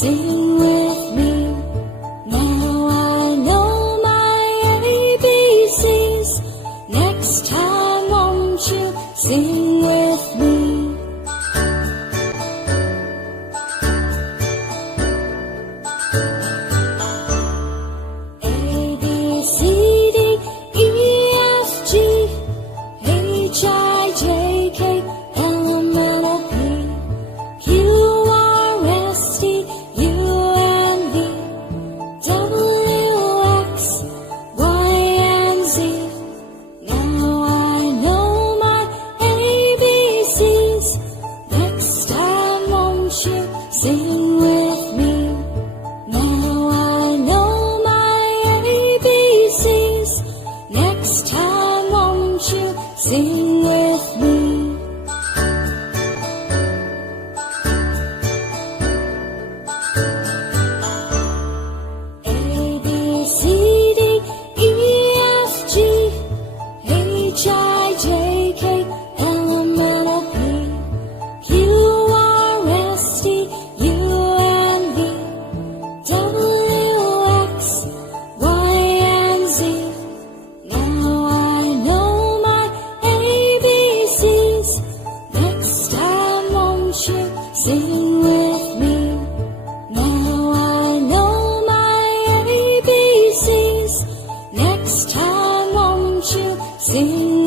Sing with me. Now I know my ABCs. Next time won't you sing with me? A, B, C, D, E, F, G, H, I, J, K, L, M, N, O, P, Q, R, S, T, U, and V, W, X, Y, and Z. Now I know my ABCs. Next time won't you sing with me? Now I know my ABCs. Next time won't you sing with me? A, B, C, D, E, F, G, H, I, J, K, L, M, N, O, P, Q, R, S, T, U, and V, W, X, Y, and Z. Now I know my ABCs. Next time won't you sing with me? Now I know my ABCs. Next time won't you sing